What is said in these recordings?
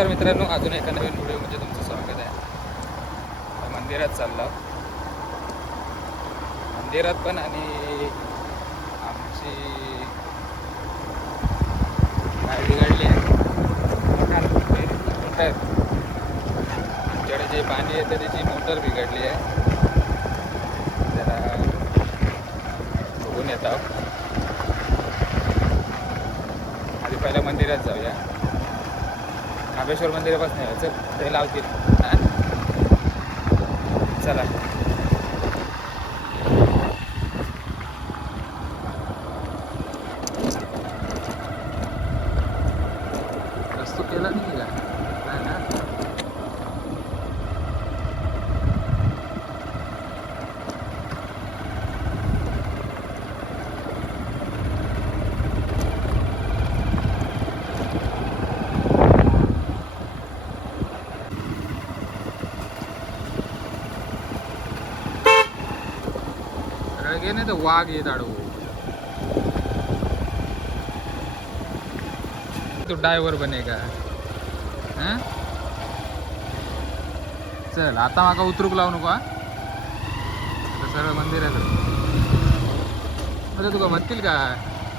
नमस्कार मित्रांनो, अजून एका नवीन व्हिडिओमध्ये तुमचं स्वागत आहे. मंदिरात चाललो, मंदिरात पण आणि आमची गाडी बिघडली आहे. मोटर आमच्याकडे जे पाणी येतं त्याची मोटर बिघडली आहे. जरा बघून येत आहोत. आधी पहिल्या मंदिरात जाऊया. कामेश्वर मंदिरापासून यायचं ते लावतील. चला रस्तो केला नाही का? नाही ना. रळगे नाही तर वाघ येत आडवू. तो ड्रायव्हर बनेगा. हां चल, आता माका उतरूक लावू नको. सरळ मंदिराकडे. म्हणजे तुका म्हणतील का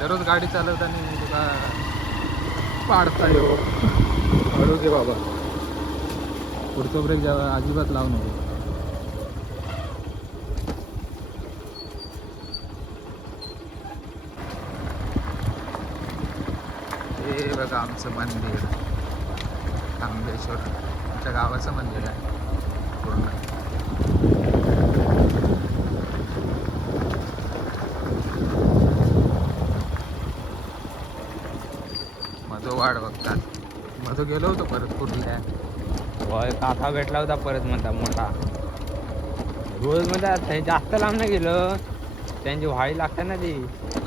दररोज गाडी चालवताना तुका पाडता येऊ हळू घे बाबा. पुढचं ब्रेक जेव्हा अजिबात लावू नको. हे बघा आमचं मंदिर कांबेश्वर, आमच्या गावाचं मंदिर आहे पूर्ण. मधो वाट बघतात. मधो गेलो होतो परत कुठल्या होय, काका भेटला होता परत म्हणता मोठा. रोज म्हणतात ते जास्त लांब नाही गेलं, त्यांची व्हाळी लागतात ना ती,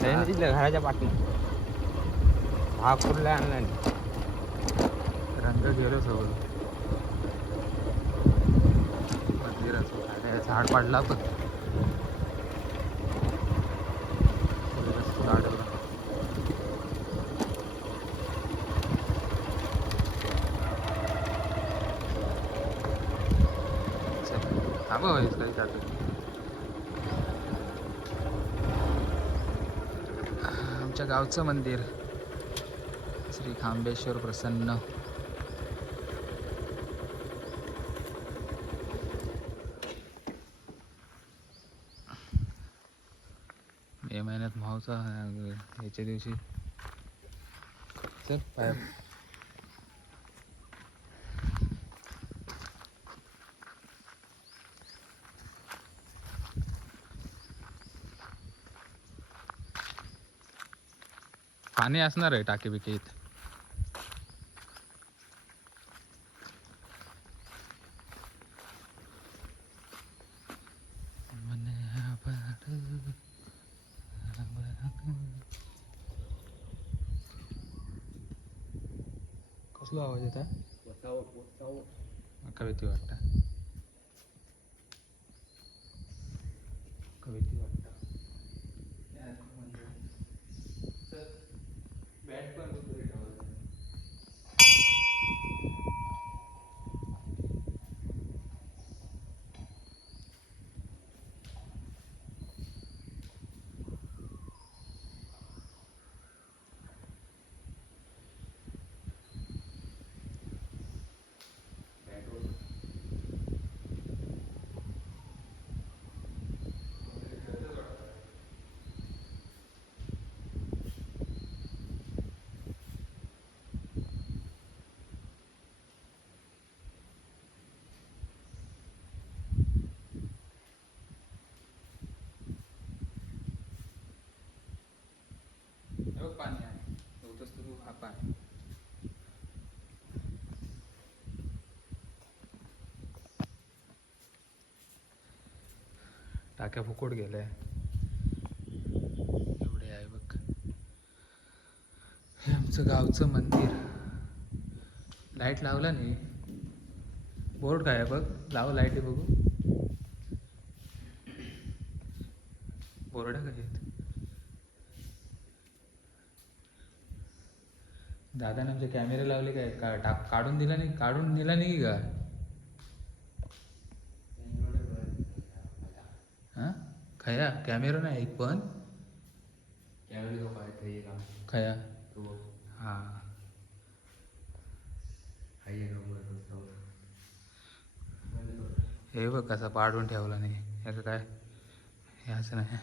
त्यांनी तिथल्या घराच्या पाठी हा कुर्ला आणला नाही. रंग गेलो सगळं मंदिराचं. झाड पाडला पण रस्ता अडवला. थांबा काही जातो. आमच्या गावचं मंदिर श्री खांबेश्वर प्रसन्न. मे महिन्यात मावसा ह्याच्या दिवशी. चल बाहेर. पाणी असणार आहे टाकी बिकी इथं. कसला आवाज येत आहे? कविती वाटतं. कविती वाटतं. बॅट पण पाणी आहे. होतच तू हा पाणी. टाक्या फुकट गेल्या. एवढे आहे बघ. हे आमचं गावचं मंदिर. लाईट लावला नाही. बोर्ड काय आहे बघ. लाव लाईट बघू. बोर्ड काय आहेत. दादाने आमचे कॅमेरे लावले काय काढून दिला नाही, काढून दिला नाही का? हा खया कॅमेरा नाही एक पण खया हा हे बघ कसा पाडून ठेवला नाही ह्याचं काय हे असं नाही.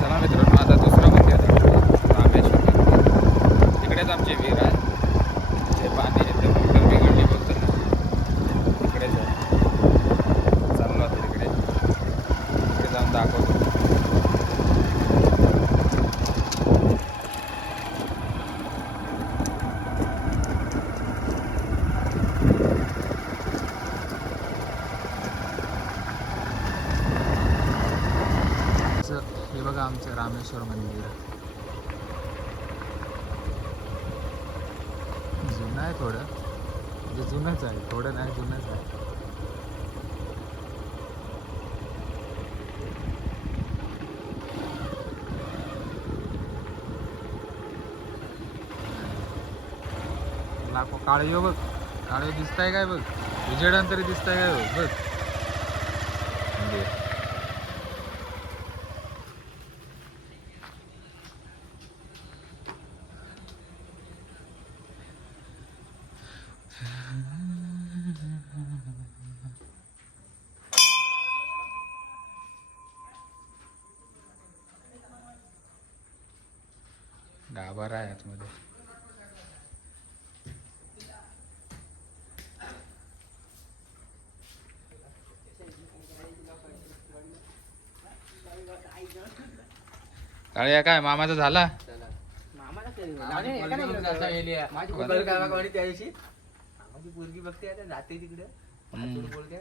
चला मित्रांनो आता दुसरं मंदिर रामेश्वर मंदिर. तिकडेच आमचे वीर आहे ते पाणी येतं मोटर बिघडली बोलतो ना तिकडेच आहे. चाललो आता तिकडे जाऊन दाखवतो. हे बघा आमचं रामेश्वर मंदिर जुनं आहे थोडं, म्हणजे जुनंच आहे थोडं नाही जुनंच आहे. लाखो काळे बघ काळे दिसताय काय बघ विजयडांतरी दिसताय काय बघ बघ मंदिर. गाभारा आहे आतमध्ये. काळ्या काय मामाचा झाला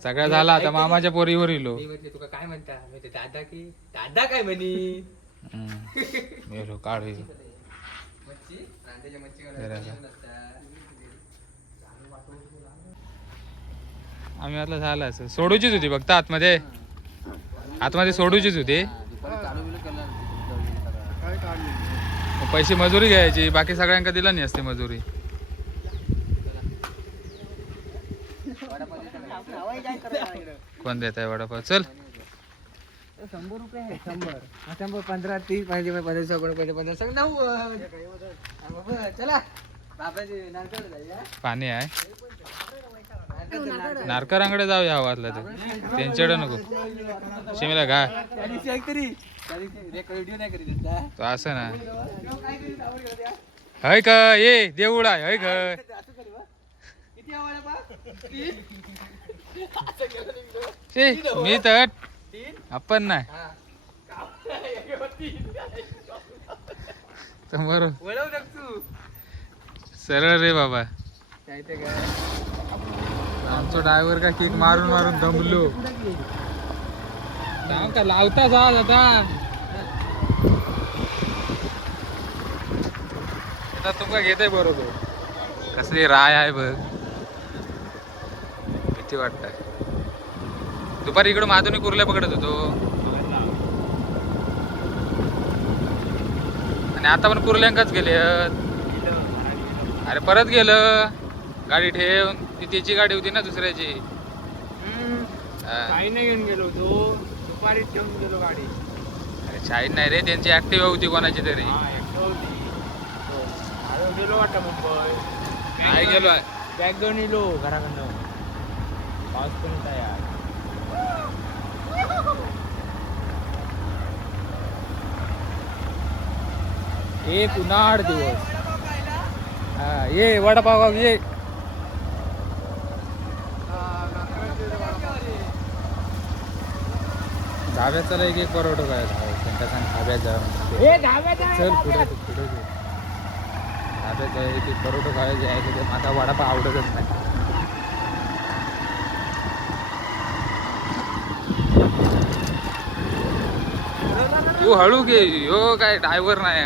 सगळं झाला आता मामाच्या पोरीवर इलो. तुका काय म्हणता दादा की दादा काय म्हणी मेलो काढ आम्ही आता झालं असं सोडूचीच होती फक्त आतमध्ये आतमध्ये सोडूचीच होती. पैसे मजुरी घ्यायची बाकी सगळ्यांका दिला नाही असते मजुरी. कोण देत आहे वडापाव चल 100 रुपये आहे 100 15 30 पाहिजे 15 पहिले 15 सांग 9 चला पाणी आहे नारकरांकडे जाऊया हवातला तर त्यांच्याकडे नको शिमेला घा तो असं ना हय का ये देऊळ आहे हय का मी तर आपण नाही सरळ रे बाबा. आमचा ड्रायव्हर का किक मारून मारून दमलो का लावता जा आता तुमका घेत आहे बरोबर. कसली राय आहे बघ किती वाटतंय. दुपारी इकडं माधुनी कुर्ल्या पकडत होतो आणि आता पण कुर्ल्यांकाच गेले. अरे परत गेलं गाडी ठेवून ती त्याची गाडी होती ना दुसऱ्याची. काही नाही घेऊन गेलो होतो दुपारी ठेवून गेलो गाडी. अरे शाहीन नाही रे त्यांची ऍक्टिव्ह होती कोणाची तरी. गेलो वाटतं मुंबई नाही गेलो बॅग घेऊन येलो घराकडनं पाऊस पण होता यार. एक उन्हाळ दिवस हा ये वडापाव ये धाब्यात चला एक परोठो काय त्यांच्या सांग धाब्यात जा चल पुढे पुढे धाब्यात जा एक परोठो खायचे आहे ते माझा वडापाव आवडतच नाही. तू हळू घे हो काय ड्रायव्हर नाही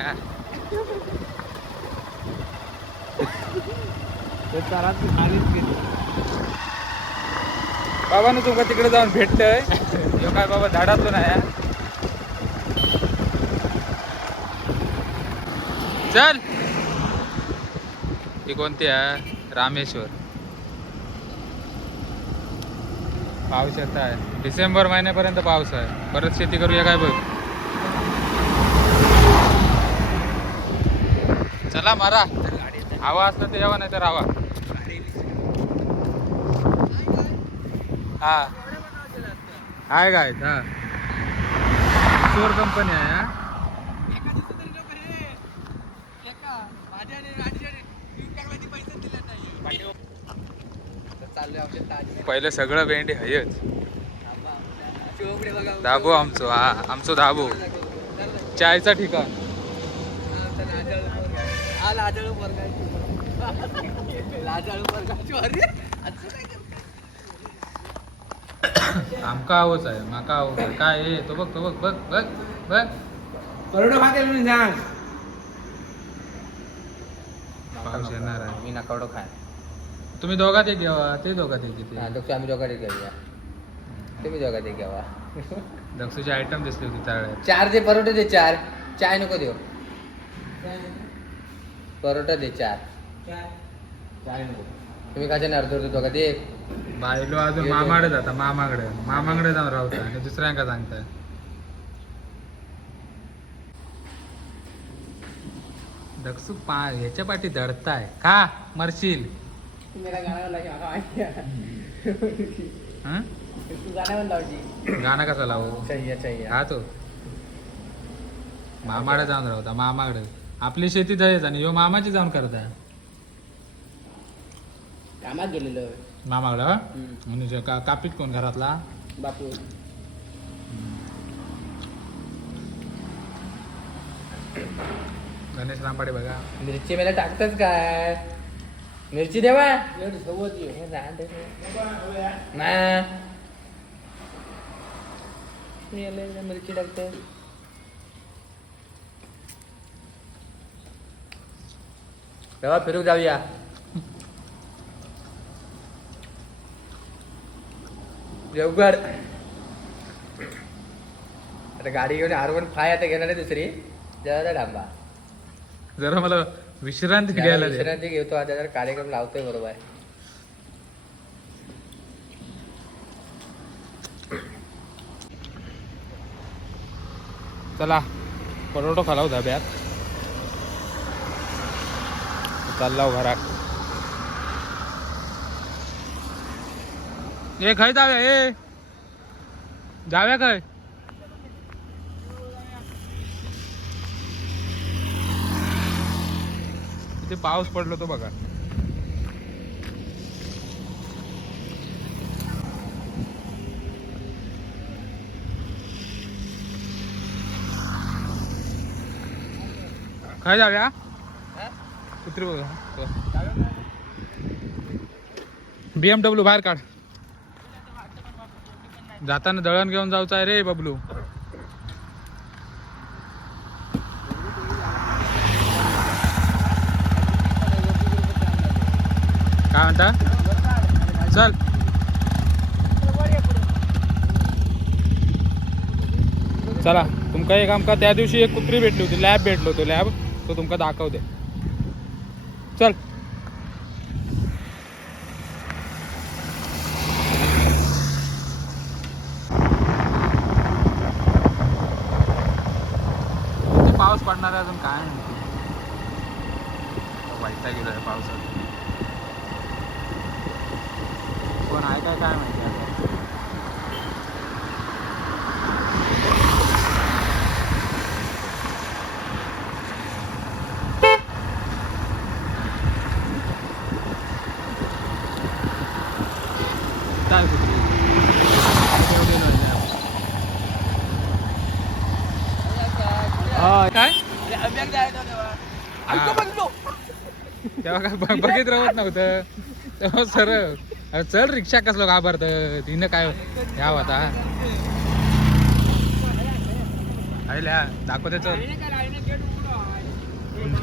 बाबानं तुमका तिकडे जाऊन भेटतय ह्यो काय बाबा झाडातलो नाही हा. चल ही कोणती आहे रामेश्वर. पाऊस येत आहे डिसेंबर महिन्यापर्यंत पाऊस आहे. परत शेती करूया काय बघ. चला मारा हवा असलं ते यावं नाही तर हवा. हा आहे काय हा शोर कंपनी आहे हा. पहिलं सगळं भेंडी हयच धाबो आमचो. हा आमचो धाबो चायचा ठिकाण. आमका आवच आहे माका आवच आहे काय हे तो बघ बघ बघ बघ करोडो खाते म्हणून सांग. पाऊस येणार आहे. मी नकावडो खाय. तुम्ही दोघात एक घ्यावा ते दोघात एक घेते. आम्ही दोघात एक घेऊया. तुम्ही दोघात एक घ्यावा. दक्षूची आयटम दिसली होती त्यावेळेस. 4 दे परोठे दे 4. चाय नको देऊ. परोठा दे 4. चाय नको. तुम्ही काय अर्ध अर्ध दोघात एक. बायलो अजून मामाकडे जाता मामाकडे जाऊन राहता आणि दुसऱ्यांका सांगताय. दक्षू ह्याच्या पाठी धडताय का मरशील. गाणं कसं लावू हा तो मामाकडे जाऊन राहता मामाकडे. आपली शेती जायच आणि ह्यो मामाची जाऊन करता कामात गेलेलो मामाकडं. म्हणजे कापीत कोण घरातला बापू. गणेश रामपाडे बघा. मिरची मला टाकतच काय. मिरची देवा मिरची टाकते. तेव्हा फिरू जाऊया. देवगड आता गाडी घेऊन R15 आता घेणार आहे दुसरी. जरा थांबा जरा मला विश्रांती घ्यायला दे. विश्रांती घेतो आता जरा कार्यक्रम लावतोय बरोबर. चला परोठो खालाव धाब्यात चाललाव घरात. ए खाय जाव्या ए जाव्या काय. इथे पाऊस पडलो तो बघा. काय जाव्या कुत्री बघा. BMW बाहेर काढ. जाताना दळण घेऊन जाऊचा आहे रे बबलू. काय म्हणता. चल चला तुमका एक आमका त्या दिवशी एक कुत्री भेटली होती. लॅब भेटलो होतो लॅब तो तुमका दाखवते. चल पाऊस पडणार आहे अजून काय वाईटा गेलं पावसात. कोण आहे काय माहिती आता. काय कुठे काय तेव्हा काय बघित राहत नव्हतं तेव्हा सर चल रिक्षा कसलं घाबरत तिनं काय यावं आता. आईल्या दाखवते चल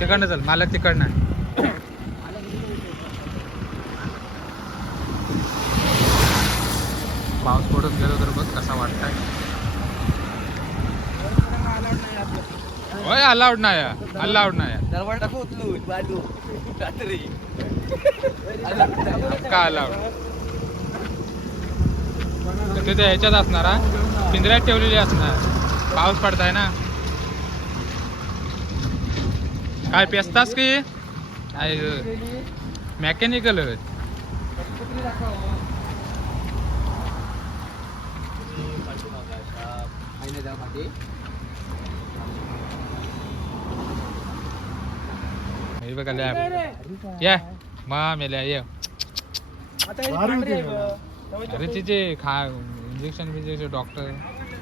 तिकडनं चल मालक तिकडनं. फोडून गेलो तर बघ कसा वाटतंय. होय अलाउड नाही अलाउड नाही का अलाउड. तिथे ह्याच्यात असणार हा पिंजऱ्यात ठेवलेली असणार. पाऊस पडताय ना. काय पेसतास की मेकॅनिकल. हे बघा या मा मेल्या ये. अरे तिचे खा इंजेक्शन बिजेक्शन डॉक्टर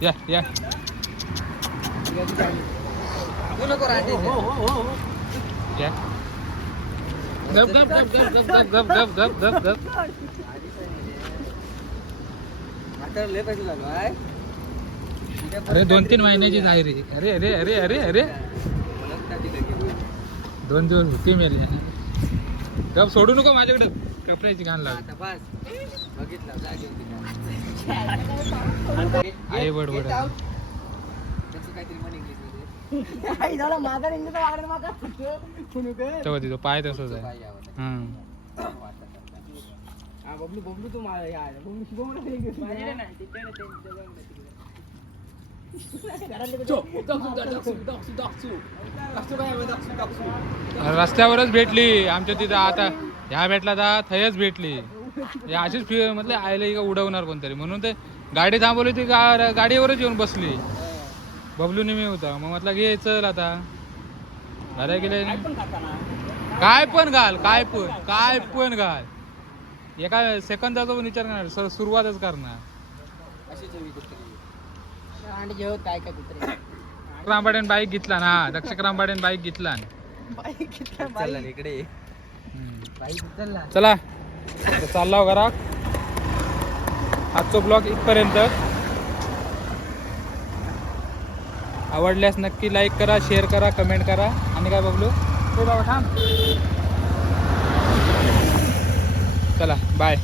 या या. या गप गप गप गप गप गप गप गप गप गप. अरे 2-3 महिन्याची आहे रे. अरे अरे अरे अरे अरे 2 दिवस होती मेली. गप सोडू नको माझ्याकडे कपड्याची घाण लागली. आई बडबड तो पाय तसंच आहे. रस्त्यावरच भेटली आमच्या तिथं. आता ह्या भेटला तर थयच भेटली. अशीच म्हटलं आयला का उडवणार कोणतरी म्हणून ते गाडी थांबवली. ती गाडीवरच येऊन बसली. बबलूनी मी होता मग म्हटलं घे चल आता. घरा गेले काय पण घाल काय पण घाल. एका सेकंदाचा पण विचार करणार सर सुरुवातच करणार. रामबाड्यान बाईक घेतला ना. दक्ष रामबाड्यान बाईक घेतला इकडे. चला चालला घरात. आजचा ब्लॉग इथपर्यंत. आवडल्यास नक्की लाईक करा, शेअर करा, कमेंट करा. आणि काय बबलू हो बाबा थांब. चला बाय.